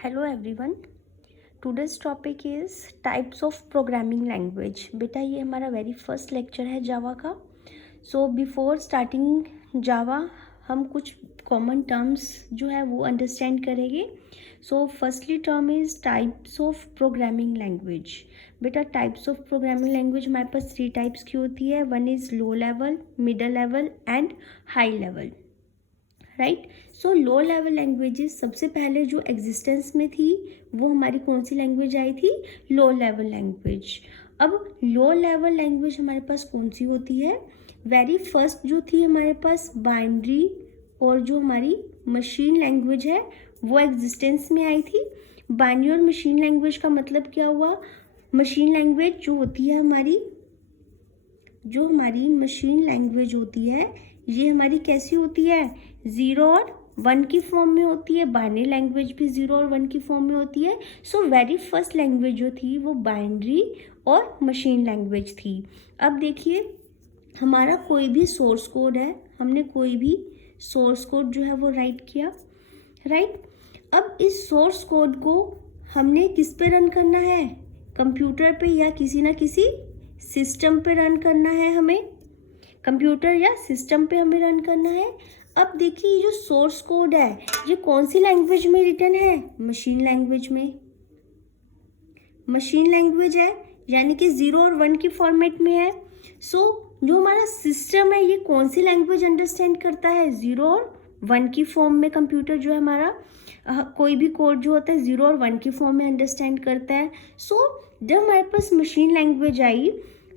Hello everyone. Today's topic is types of programming language. बेटा ये हमारा वेरी फर्स्ट लेक्चर है जावा का। सो बिफोर स्टार्टिंग जावा हम कुछ कॉमन टर्म्स जो है वो अंडरस्टैंड करेंगे। So firstly term is types of programming language. बेटा टाइप्स ऑफ प्रोग्रामिंग लैंग्वेज हमारे पास 3 टाइप्स की होती है। One is low level, middle level and high level, right. So low level languages सबसे पहले जो एग्जिस्टेंस में थी वो हमारी कौन सी लैंग्वेज आई थी? Low level language. अब लो लेवल लैंग्वेज हमारे पास कौन सी होती है? वेरी फर्स्ट जो थी हमारे पास बाइनरी और जो हमारी मशीन लैंग्वेज है वो एग्जिस्टेंस में आई थी। बाइनरी और मशीन लैंग्वेज का मतलब क्या हुआ? मशीन लैंग्वेज जो होती है हमारी मशीन लैंग्वेज होती है ये हमारी कैसी होती है? 0 और 1 की फॉर्म में होती है। बाइनरी लैंग्वेज भी 0 और 1 की फॉर्म में होती है। सो वेरी फर्स्ट लैंग्वेज जो थी वो बाइनरी और मशीन लैंग्वेज थी। अब देखिए हमारा कोई भी सोर्स कोड है, हमने कोई भी सोर्स कोड जो है वो राइट किया, राइट। अब इस सोर्स कोड को हमने किस पे रन करना है? कंप्यूटर पे या किसी ना किसी सिस्टम पे रन करना है। हमें कंप्यूटर या सिस्टम पे हमें रन करना है। अब देखिए ये जो सोर्स कोड है ये कौन सी लैंग्वेज में रिटन है? मशीन लैंग्वेज में। मशीन लैंग्वेज है यानी कि 0 और 1 की फॉर्मेट में है। सो जो हमारा सिस्टम है ये कौन सी लैंग्वेज अंडरस्टैंड करता है? 0 और 1 की फॉर्म में। कंप्यूटर जो है हमारा कोई भी कोड जो होता है 0 और 1 की फॉर्म में अंडरस्टैंड करता है। सो जब हमारे पास मशीन लैंग्वेज आई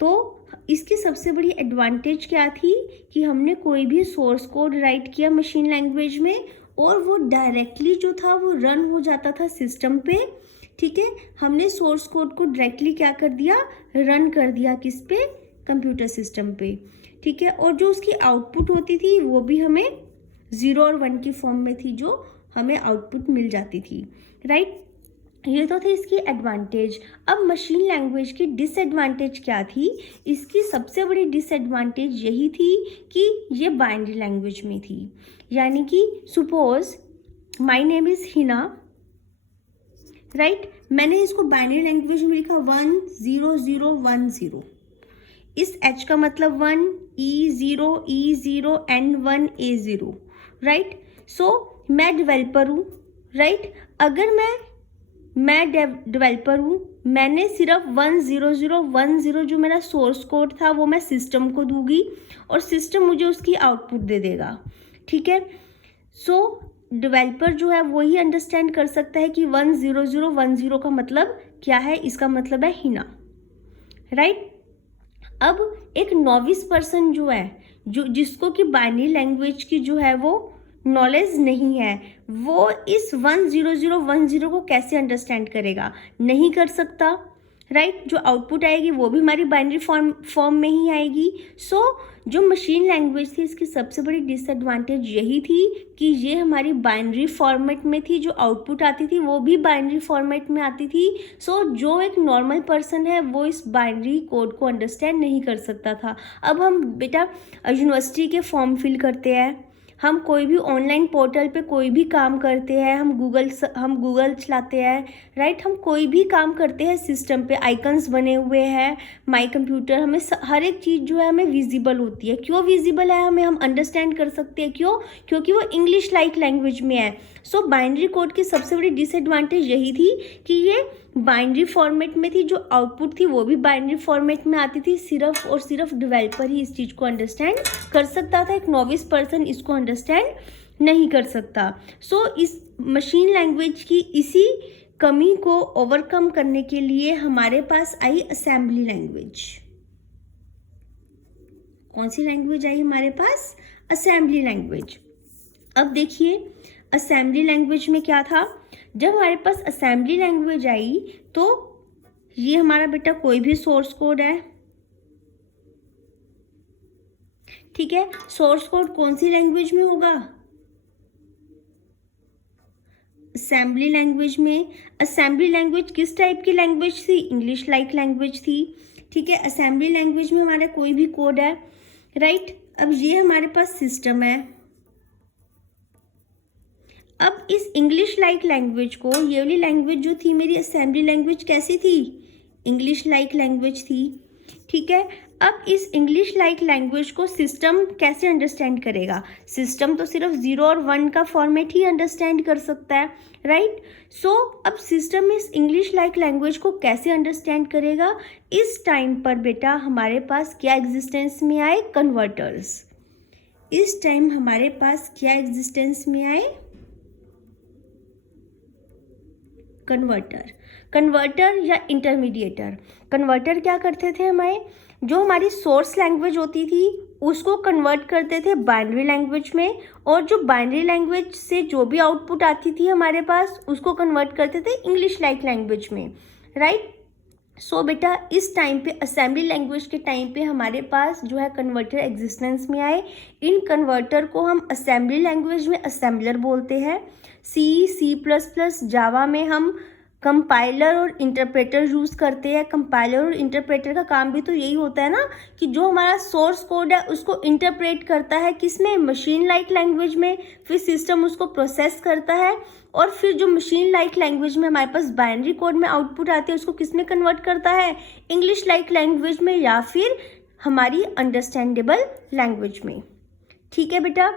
तो इसकी सबसे बड़ी एडवांटेज क्या थी कि हमने कोई भी सोर्स कोड राइट किया मशीन लैंग्वेज में और वो डायरेक्टली जो था वो रन हो जाता था सिस्टम पे। ठीक है, हमने सोर्स कोड को डायरेक्टली क्या कर दिया? रन कर दिया किस पे? कंप्यूटर सिस्टम पे। ठीक है, और जो उसकी आउटपुट होती थी वो भी हमें 0 और 1 की फॉर्म में थी जो हमें आउटपुट मिल जाती थी, राइट। ये तो थी इसकी एडवांटेज। अब मशीन लैंग्वेज की डिसएडवांटेज क्या थी? इसकी सबसे बड़ी डिसएडवांटेज यही थी कि ये बाइनरी लैंग्वेज में थी। यानी कि suppose my name is Hina, right. मैंने इसको बाइनरी लैंग्वेज में लिखा 10010। इस H का मतलब 1, E0 एंड 1A0, राइट। सो मैं डेवलपर हूँ, राइट। अगर मैं डेवलपर हूँ, मैंने सिर्फ 10010 जो मेरा सोर्स कोड था वो मैं सिस्टम को दूंगी और सिस्टम मुझे उसकी आउटपुट दे देगा। ठीक है, सो डेवलपर जो है वो ही अंडरस्टैंड कर सकता है कि 10010 का मतलब क्या है। इसका मतलब है हिना, राइट। अब एक नॉविस पर्सन जो है जिसको कि बाइनरी लैंग्वेज की जो है वो नॉलेज नहीं है, वो इस 10010 को कैसे अंडरस्टैंड करेगा? नहीं कर सकता, राइट। जो आउटपुट आएगी वो भी हमारी बाइनरी फॉर्म में ही आएगी। सो जो मशीन लैंग्वेज थी इसकी सबसे बड़ी डिसएडवांटेज यही थी कि ये हमारी बाइनरी फॉर्मेट में थी, जो आउटपुट आती थी वो भी बाइनरी फॉर्मेट में आती थी। सो जो एक नॉर्मल पर्सन है वो इस बाइनरी कोड को अंडरस्टैंड नहीं कर सकता था। अब हम बेटा यूनिवर्सिटी के फॉर्म फिल करते हैं, हम कोई भी ऑनलाइन पोर्टल पे कोई भी काम करते हैं, हम गूगल चलाते हैं, राइट। हम कोई भी काम करते हैं सिस्टम पे, आइकन्स बने हुए हैं माई कंप्यूटर, हमें हर एक चीज़ जो है हमें विजिबल होती है। क्यों विजिबल है? हम अंडरस्टैंड कर सकते हैं। क्यों? क्योंकि वो इंग्लिश लाइक लैंग्वेज में है। सो बाइनरी कोड की सबसे बड़ी डिसएडवांटेज यही थी कि ये बाइनरी फॉर्मेट में थी, जो आउटपुट थी वो भी बाइनरी फॉर्मेट में आती थी। सिर्फ और सिर्फ डेवलपर ही इस चीज़ को अंडरस्टैंड कर सकता था, एक नॉविस पर्सन इसको अंडरस्टैंड नहीं कर सकता। सो इस मशीन लैंग्वेज की इसी कमी को ओवरकम करने के लिए हमारे पास आई असेंबली लैंग्वेज। कौन सी लैंग्वेज आई हमारे पास? Assembly language. अब देखिए असेंबली लैंग्वेज में क्या था? जब हमारे पास असेंबली लैंग्वेज आई तो ये हमारा बेटा कोई भी सोर्स कोड है, ठीक है। सोर्स कोड कौन सी लैंग्वेज में होगा? असेंबली लैंग्वेज में। असेंबली लैंग्वेज किस टाइप की लैंग्वेज थी? इंग्लिश लाइक लैंग्वेज थी, ठीक है। असेंबली लैंग्वेज में हमारा कोई भी कोड है, राइट। अब ये हमारे पास सिस्टम है। अब इस इंग्लिश लाइक लैंग्वेज को, ये वाली लैंग्वेज जो थी मेरी असेंबली लैंग्वेज कैसी थी, इंग्लिश लाइक लैंग्वेज थी, ठीक है। अब इस इंग्लिश लाइक लैंग्वेज को सिस्टम कैसे अंडरस्टैंड करेगा, सिस्टम तो सिर्फ 0 और 1 का फॉर्मेट ही अंडरस्टैंड कर सकता है, राइट। सो अब सिस्टम इस इंग्लिश लाइक लैंग्वेज को कैसे अंडरस्टैंड करेगा, इस टाइम पर बेटा हमारे पास क्या एग्जिस्टेंस में आए, कन्वर्टर्स। इस टाइम हमारे पास क्या एग्जिस्टेंस में आए, कन्वर्टर। कन्वर्टर या इंटरमीडिएटर। कन्वर्टर क्या करते थे, हमारे जो हमारी सोर्स लैंग्वेज होती थी उसको कन्वर्ट करते थे बाइनरी लैंग्वेज में, और जो बाइनरी लैंग्वेज से जो भी आउटपुट आती थी हमारे पास उसको कन्वर्ट करते थे इंग्लिश लाइक लैंग्वेज में, राइट। सो बेटा इस टाइम पे असेंबली लैंग्वेज के टाइम पे हमारे पास जो है कन्वर्टर एग्जिस्टेंस में आए। इन कन्वर्टर को हम असेंबली लैंग्वेज में असेंबलर बोलते हैं, C++, जावा में हम कंपाइलर और इंटरप्रेटर यूज़ करते हैं। कंपाइलर और इंटरप्रेटर का काम भी तो यही होता है ना कि जो हमारा सोर्स कोड है उसको इंटरप्रेट करता है किसमें, मशीन लाइक लैंग्वेज में, फिर सिस्टम उसको प्रोसेस करता है, और फिर जो मशीन लाइक लैंग्वेज में हमारे पास बाइनरी कोड में आउटपुट आती है उसको किसमें कन्वर्ट करता है, इंग्लिश लाइक लैंग्वेज में या फिर हमारी अंडरस्टैंडेबल लैंग्वेज में, ठीक है बेटा।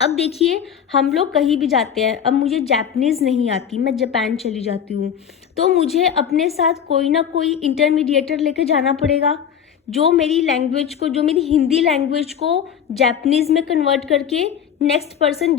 अब देखिए हम लोग कहीं भी जाते हैं, अब मुझे जापानीज़ नहीं आती, मैं जापान चली जाती हूँ, तो मुझे अपने साथ कोई ना कोई इंटरमीडिएटर लेके जाना पड़ेगा जो मेरी लैंग्वेज को, जो मेरी हिंदी लैंग्वेज को जापानीज़ में कन्वर्ट करके नेक्स्ट पर्सन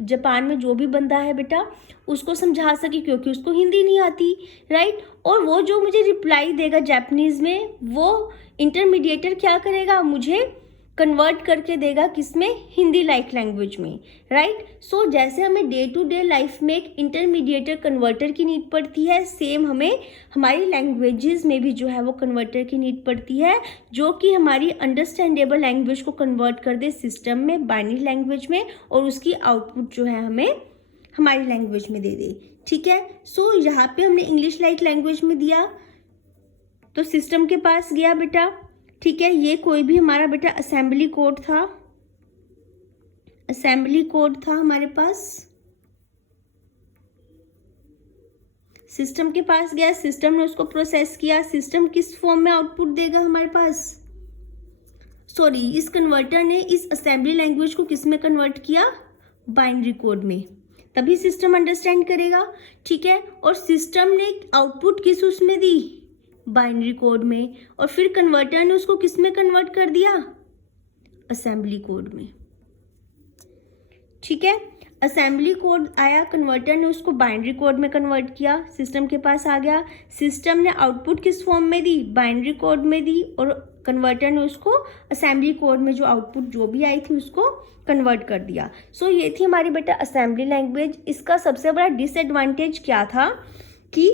जापान में जो भी बंदा है बेटा उसको समझा सके, क्योंकि उसको हिंदी नहीं आती, राइट। और वो जो मुझे रिप्लाई देगा जापानीज़ में, वो इंटरमीडिएटर क्या करेगा, मुझे कन्वर्ट करके देगा किसमें, हिंदी लाइक लैंग्वेज में, राइट। सो जैसे हमें डे टू डे लाइफ में एक इंटरमीडिएटर कन्वर्टर की नीड पड़ती है, सेम हमें हमारी लैंग्वेजेस में भी जो है वो कन्वर्टर की नीड पड़ती है, जो कि हमारी अंडरस्टैंडेबल लैंग्वेज को कन्वर्ट कर दे सिस्टम में, बाइनरी लैंग्वेज में, और उसकी आउटपुट जो है हमें हमारी लैंग्वेज में दे दे, ठीक है। सो यहाँ पे हमने इंग्लिश लाइक लैंग्वेज में दिया तो सिस्टम के पास गया बेटा, ठीक है। ये कोई भी हमारा बेटा असेंबली कोड था, असेंबली कोड था हमारे पास, सिस्टम के पास गया, सिस्टम ने उसको प्रोसेस किया, सिस्टम किस फॉर्म में आउटपुट देगा हमारे पास, सॉरी इस कन्वर्टर ने इस असेंबली लैंग्वेज को किस में कन्वर्ट किया, बाइनरी कोड में, तभी सिस्टम अंडरस्टैंड करेगा, ठीक है। और सिस्टम ने आउटपुट किस उसमें दी, बाइनरी कोड में, और फिर कन्वर्टर ने उसको किस में कन्वर्ट कर दिया, असेंबली कोड में, ठीक है। असेंबली कोड आया, कन्वर्टर ने उसको बाइनरी कोड में कन्वर्ट किया, सिस्टम के पास आ गया, सिस्टम ने आउटपुट किस फॉर्म में दी, बाइनरी कोड में दी, और कन्वर्टर ने उसको असेंबली कोड में जो आउटपुट जो भी आई थी उसको कन्वर्ट कर दिया। सो ये थी हमारी बेटा असेंबली लैंग्वेज। इसका सबसे बड़ा डिसएडवांटेज क्या था कि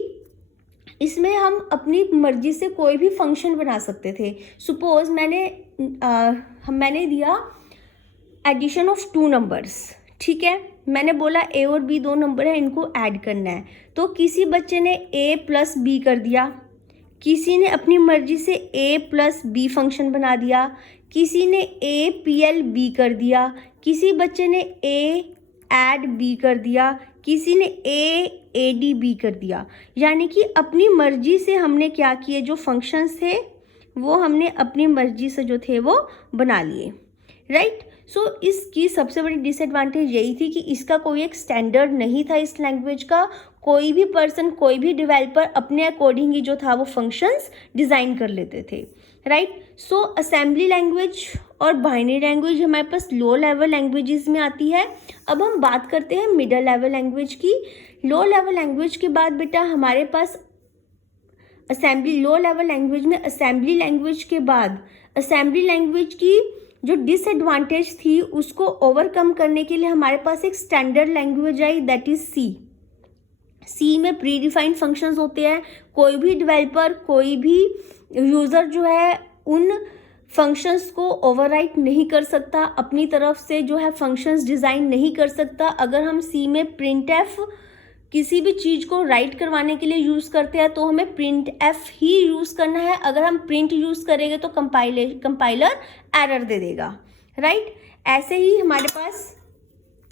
इसमें हम अपनी मर्जी से कोई भी फंक्शन बना सकते थे। सपोज मैंने दिया एडिशन ऑफ 2 नंबर्स, ठीक है, मैंने बोला ए और बी 2 नंबर है, इनको ऐड करना है, तो किसी बच्चे ने a + b कर दिया, किसी ने अपनी मर्जी से a + b फंक्शन बना दिया, किसी ने a pl b कर दिया, किसी बच्चे ने a ऐड b कर दिया, किसी ने a ad b कर दिया। यानी कि अपनी मर्जी से हमने क्या किए, जो फंक्शंस थे वो हमने अपनी मर्जी से जो थे वो बना लिए, राइट। सो इसकी सबसे बड़ी डिसएडवांटेज यही थी कि इसका कोई एक स्टैंडर्ड नहीं था इस लैंग्वेज का, कोई भी पर्सन, कोई भी डेवलपर अपने अकॉर्डिंग ही जो था वो फंक्शंस डिज़ाइन कर लेते थे, राइट। सो असेंबली लैंग्वेज और बाइनरी लैंग्वेज हमारे पास लो लेवल लैंग्वेजेस में आती है। अब हम बात करते हैं मिडिल लेवल लैंग्वेज की। लो लेवल लैंग्वेज के बाद बेटा हमारे पास असेंबली, लो लेवल लैंग्वेज में असेंबली लैंग्वेज के बाद असेंबली लैंग्वेज की जो डिसएडवांटेज थी उसको ओवरकम करने के लिए हमारे पास एक स्टैंडर्ड लैंग्वेज आई, दैट इज सी में प्री डिफाइंड फंक्शंस होते हैं। कोई भी डेवलपर, कोई भी यूज़र जो है उन फंक्शंस को ओवरराइट नहीं कर सकता, अपनी तरफ से जो है फंक्शंस डिज़ाइन नहीं कर सकता। अगर हम सी में printf किसी भी चीज़ को राइट करवाने के लिए यूज़ करते हैं तो हमें printf ही यूज़ करना है। अगर हम प्रिंट यूज़ करेंगे तो कंपाइलर एरर दे देगा, राइट। ऐसे ही हमारे पास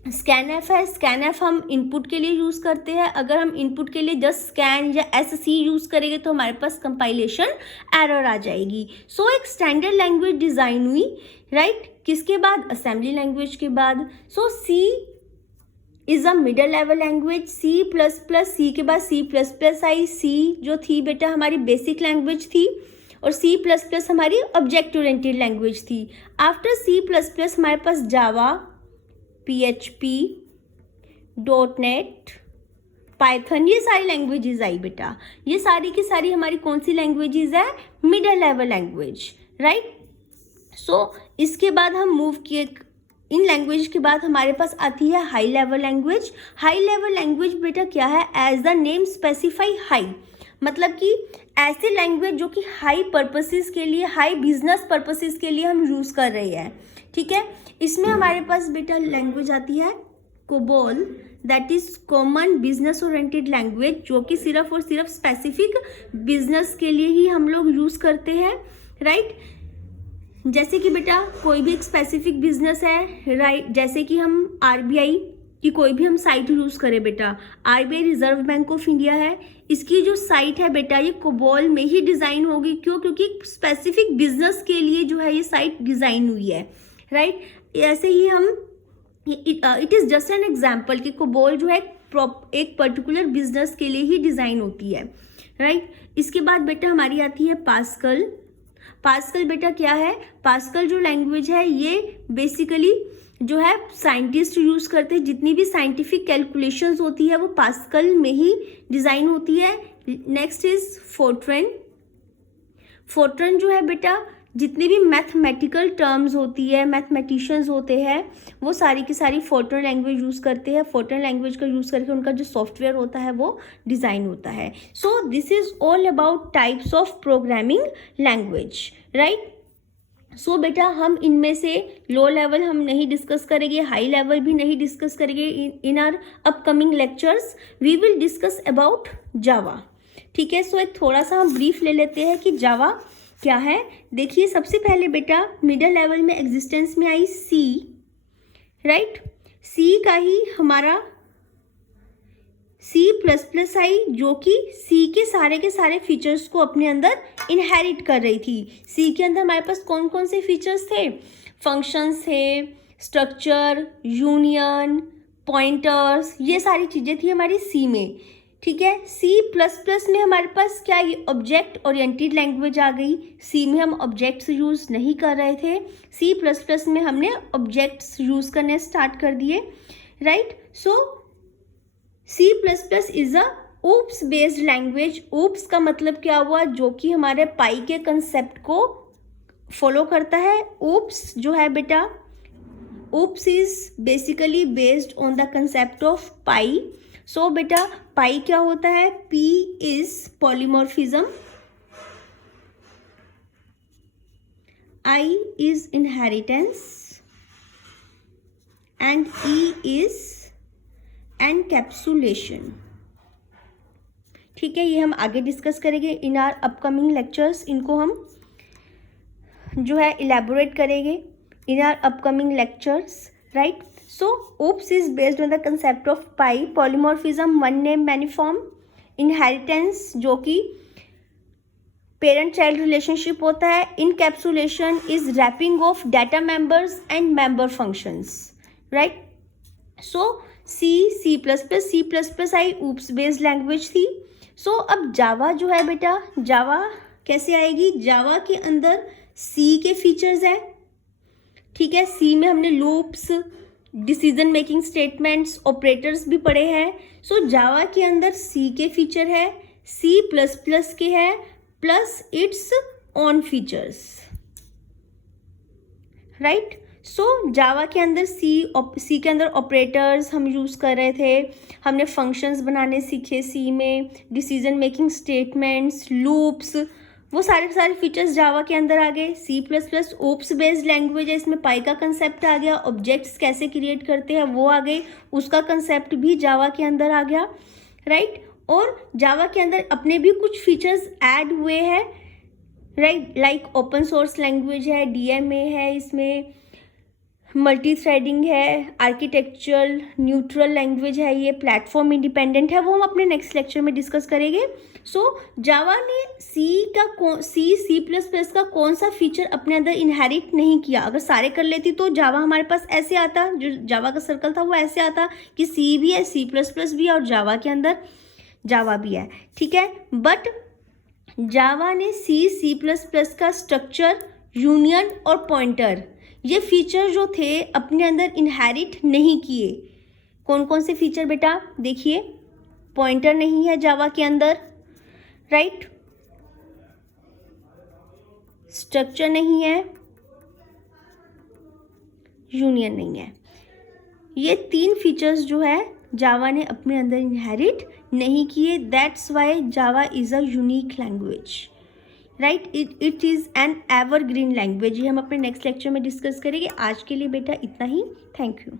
स्कैनएफ है, स्कैनएफ हम इनपुट के लिए यूज़ करते हैं। अगर हम इनपुट के लिए जस्ट स्कैन या एससी यूज़ करेंगे तो हमारे पास कंपाइलेशन एरर आ जाएगी। सो एक स्टैंडर्ड लैंग्वेज डिज़ाइन हुई, राइट, किसके बाद, असेंबली लैंग्वेज के बाद। So C is a middle level language, C plus plus, C के बाद सी प्लस प्लस आई। सी जो थी बेटा हमारी बेसिक लैंग्वेज थी और सी प्लस प्लस हमारी ऑब्जेक्ट ओरिएंटेड लैंग्वेज थी। आफ्टर सी प्लस प्लस हमारे पास जावा, PHP, .NET, पाइथन, ये सारी लैंग्वेजेस आई बेटा। ये सारी की सारी हमारी कौन सी लैंग्वेजेस है, मिडल लेवल लैंग्वेज, राइट। सो इसके बाद हम मूव किए, इन लैंग्वेज के बाद हमारे पास आती है high level language. High level language बेटा क्या है, as the name specify high, मतलब कि ऐसी लैंग्वेज जो कि हाई पर्पसेस के लिए, हाई बिजनेस पर्पसेस के लिए हम यूज़ कर रहे हैं, ठीक है। इसमें हमारे पास बेटा लैंग्वेज आती है COBOL, that is common business oriented language, जो कि सिर्फ और सिर्फ स्पेसिफिक बिजनेस के लिए ही हम लोग यूज़ करते हैं, राइट। जैसे कि बेटा कोई भी एक स्पेसिफिक बिजनेस है, राइट, जैसे कि हम आरबीआई की कोई भी हम साइट यूज़ करें बेटा, RBI reserve bank of India है, इसकी जो साइट है बेटा ये कोबोल में ही डिज़ाइन होगी। क्यों, क्योंकि स्पेसिफिक बिजनेस के लिए जो है ये साइट डिज़ाइन हुई है, राइट। ऐसे ही हम it is just an example कि कोबोल जो है एक पर्टिकुलर बिजनेस के लिए ही डिज़ाइन होती है, राइट। इसके बाद बेटा हमारी आती है पास्कल। पास्कल बेटा क्या है, पास्कल जो लैंग्वेज है ये बेसिकली जो है साइंटिस्ट यूज़ करते हैं, जितनी भी साइंटिफिक कैलकुलेशंस होती है वो पास्कल में ही डिज़ाइन होती है। Next is Fortran. फोर्ट्रन जो है बेटा जितनी भी मैथमेटिकल टर्म्स होती है, मैथमेटिशियंस होते हैं, वो सारी की सारी फोर्ट्रन लैंग्वेज यूज़ करते हैं। फोर्ट्रन लैंग्वेज का यूज़ करके उनका जो सॉफ्टवेयर होता है वो डिज़ाइन होता है। So this is all about types of programming language, right. सो बेटा हम इनमें से लो लेवल हम नहीं डिस्कस करेंगे, हाई लेवल भी नहीं डिस्कस करेंगे। In our upcoming lectures we will discuss about Java, ठीक है। सो एक थोड़ा सा हम ब्रीफ ले लेते हैं कि जावा क्या है। देखिए सबसे पहले बेटा मिडल लेवल में एग्जिस्टेंस में आई सी, राइट। सी का ही हमारा सी प्लस प्लस आई, जो कि सी के सारे फीचर्स को अपने अंदर इनहेरिट कर रही थी। सी के अंदर हमारे पास कौन कौन से फीचर्स थे, फंक्शंस थे, स्ट्रक्चर, यूनियन, पॉइंटर्स, ये सारी चीज़ें थी हमारी सी में, ठीक है। सी प्लस प्लस में हमारे पास क्या, ये ऑब्जेक्ट ओरिएंटेड लैंग्वेज आ गई। सी में हम ऑब्जेक्ट्स यूज़ नहीं कर रहे थे, सी प्लस प्लस में हमने ऑब्जेक्ट्स यूज़ करने स्टार्ट कर दिए, right. So C plus plus is a OOPs based language. OOPs का मतलब क्या हुआ, जो कि हमारे पाई के कंसेप्ट को फॉलो करता है। ओप्स जो है बेटा, OOPs is basically based on the concept of PIE. सो बेटा पाई क्या होता है, P is polymorphism, I is inheritance and E is encapsulation, ठीक है। ये हम आगे डिस्कस करेंगे इन आर अपकमिंग लेक्चर्स, इनको हम जो है इलेबोरेट करेंगे in our upcoming lectures, right. So OOPs is based on the concept of PIE, polymorphism one name many form, inheritance जो कि पेरेंट चाइल्ड रिलेशनशिप होता है, encapsulation is wrapping of data members and member functions, right. So C plus plus आई OOPs based language थी। So अब जावा जो है बेटा, जावा कैसे आएगी, जावा के अंदर सी के फीचर्स है, ठीक है। सी में हमने loops, decision making statements, operators भी पढ़े हैं। सो जावा के अंदर सी के फीचर है, सी प्लस प्लस के है, plus it's own features, right. So Java के अंदर सी के अंदर ऑपरेटर्स हम यूज़ कर रहे थे, हमने फंक्शंस बनाने सीखे सी में, डिसीजन मेकिंग स्टेटमेंट्स, लूप्स, वो सारे फीचर्स जावा के अंदर आ गए। C plus plus OOPs based language है, इसमें पाई का कंसेप्ट आ गया, ऑब्जेक्ट्स कैसे क्रिएट करते हैं वो आ गई, उसका कंसेप्ट भी जावा के अंदर आ गया, राइट। और जावा के अंदर अपने भी कुछ फीचर्स ऐड हुए हैं, right, like open source language है, DMA है, इसमें मल्टी थ्रेडिंग है, आर्किटेक्चरल न्यूट्रल लैंग्वेज है, ये प्लेटफॉर्म इंडिपेंडेंट है, वो हम अपने नेक्स्ट लेक्चर में डिस्कस करेंगे। सो जावा ने सी प्लस प्लस का कौन सा फीचर अपने अंदर इनहेरिट नहीं किया? अगर सारे कर लेती तो जावा हमारे पास ऐसे आता, जो जावा का सर्कल था वो ऐसे आता कि सी भी है, सी प्लस प्लस भी है और जावा के अंदर जावा भी है, ठीक है। बट जावा ने सी प्लस प्लस का स्ट्रक्चर, यूनियन और पॉइंटर, ये फीचर जो थे अपने अंदर इनहेरिट नहीं किए। कौन कौन से फीचर बेटा? देखिए, पॉइंटर नहीं है जावा के अंदर, राइट, स्ट्रक्चर नहीं है, यूनियन नहीं है। ये 3 फीचर्स जो है जावा ने अपने अंदर इनहेरिट नहीं किए। That's why Java is a unique language, right, it is an evergreen language. ये हम अपने नेक्स्ट लेक्चर में डिस्कस करेंगे। आज के लिए बेटा इतना ही। Thank you.